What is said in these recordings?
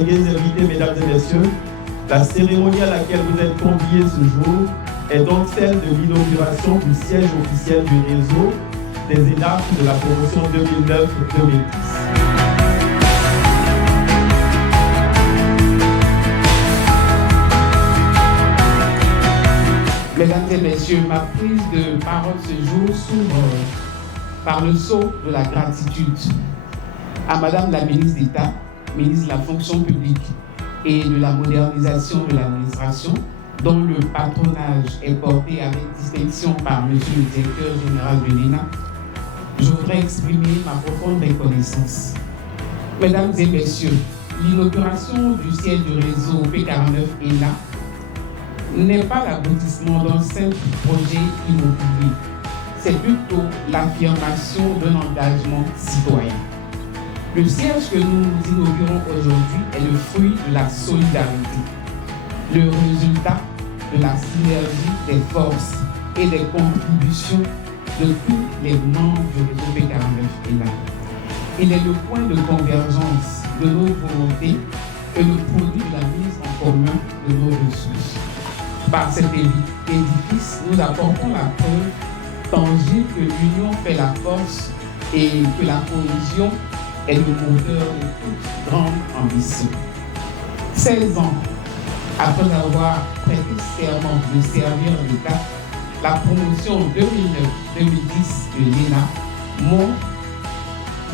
distingués invités, mesdames et messieurs, la cérémonie à laquelle vous êtes conviés ce jour est donc celle de l'inauguration du siège officiel du réseau des ENAP de la promotion 2009-2010. Mesdames et messieurs, ma prise de parole ce jour s'ouvre par le sceau de la gratitude à Madame la ministre d'État, ministre de la fonction publique et de la modernisation de l'administration, dont le patronage est porté avec distinction par Monsieur le directeur général de l'ENA. Je voudrais exprimer ma profonde reconnaissance. Mesdames et messieurs, l'inauguration du siège du réseau P49 ENA n'est pas l'aboutissement d'un simple projet immobilier. C'est plutôt l'affirmation d'un engagement citoyen. Le siège que nous inaugurons aujourd'hui est le fruit de la solidarité, le résultat de la synergie des forces et des contributions de tous les membres du réseau P49 ENA. Il est le point de convergence de nos volontés et le produit de la mise en commun de nos ressources. Par cet édifice, nous apportons la preuve tangible que l'union fait la force et que la cohésion est le moteur de toute grande ambition. 16 ans après avoir prêté serment de servir l'État, la promotion 2009-2010 de l'ENA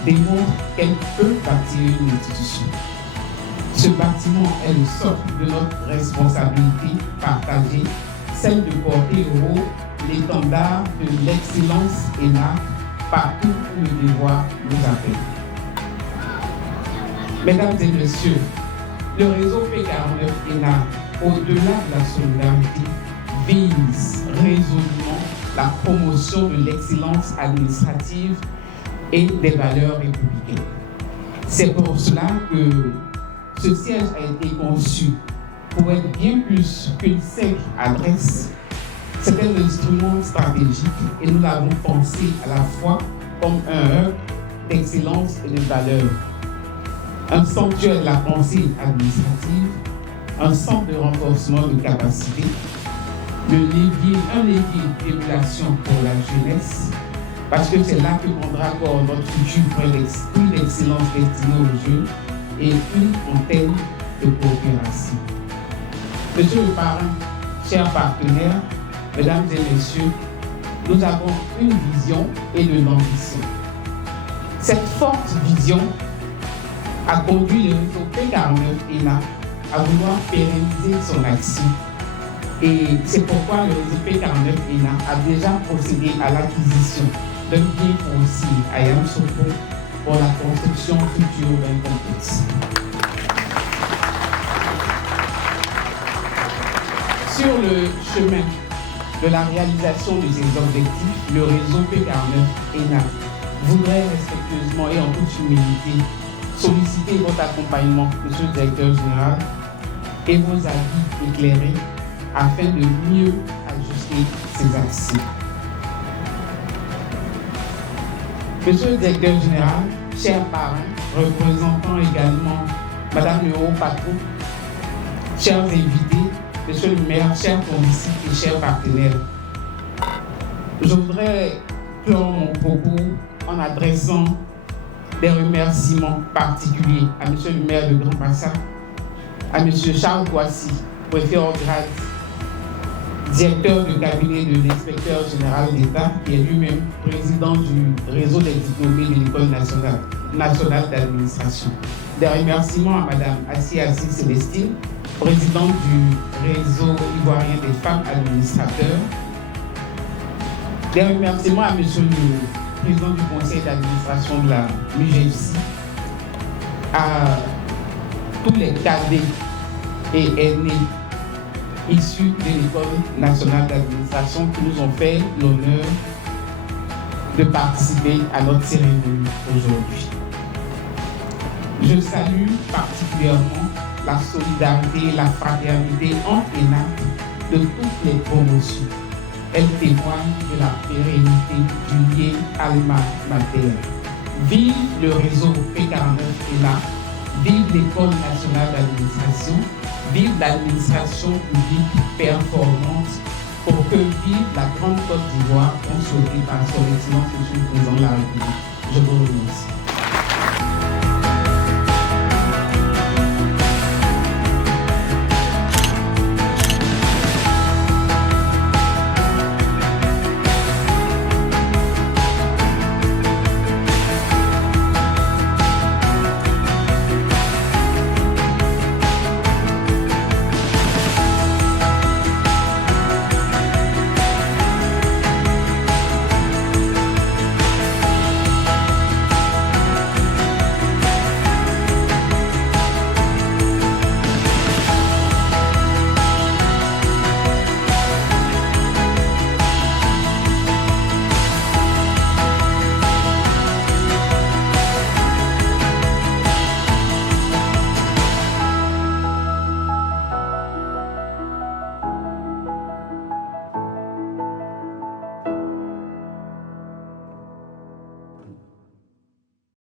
démontre qu'elle peut bâtir une institution. Ce bâtiment est le socle de notre responsabilité partagée, celle de porter haut l'étendard de l'excellence ENA partout où le devoir nous appelle. Mesdames et messieurs, le réseau P49 ENA, au-delà de la solidarité, vise résolument la promotion de l'excellence administrative et des valeurs républicaines. C'est pour cela que ce siège a été conçu pour être bien plus qu'une simple adresse. C'est un instrument stratégique et nous l'avons pensé à la fois comme un hub d'excellence et de valeur, un sanctuaire de la pensée administrative, un centre de renforcement de capacité, un levier d'émulation pour la jeunesse, parce que c'est là que prendra corps notre futur point d'excellence destiné aux jeunes et une antenne de coopération. Monsieur le parrain, chers partenaires, mesdames et messieurs, nous avons une vision et de l'ambition. Cette forte vision a conduit le réseau P49 ENA à vouloir pérenniser son action. Et c'est pourquoi le réseau P49 ENA a déjà procédé à l'acquisition d'un bien foncier à Yamoussoukro pour la construction future d'un complexe. Sur le chemin de la réalisation de ces objectifs, le réseau P49 ENA voudrait respectueusement et en toute humilité solliciter votre accompagnement, Monsieur le Directeur Général, et vos avis éclairés afin de mieux ajuster ces actions. Monsieur le Directeur Général, chers parrains, représentant également Madame le Haut Patron, chers invités, Monsieur le maire, chers condisciples et chers partenaires, je voudrais clore mon propos en adressant des remerciements particuliers à Monsieur le maire de Grand Bassam, à Monsieur Charles Boissy, préfet hors grade, directeur de cabinet de l'inspecteur général d'État, qui est lui-même président du réseau des diplômés de l'École nationale d'administration. Des remerciements à Madame Assia Célestine, présidente du réseau ivoirien des femmes administrateurs. Des remerciements à Monsieur le président du conseil d'administration de la MUGEFSI, à tous les cadets et aînés issus de l'École nationale d'administration qui nous ont fait l'honneur de participer à notre cérémonie aujourd'hui. Je salue particulièrement la solidarité et la fraternité entre ENA de toutes les promotions. Elle témoigne de la pérennité du lien alma mater. Vive le réseau P49 ENA, vive vive l'École nationale d'administration, vive l'administration publique performante, pour que vive la grande Côte d'Ivoire, consolidée par son Excellence Monsieur le Président de la République. Je vous remercie.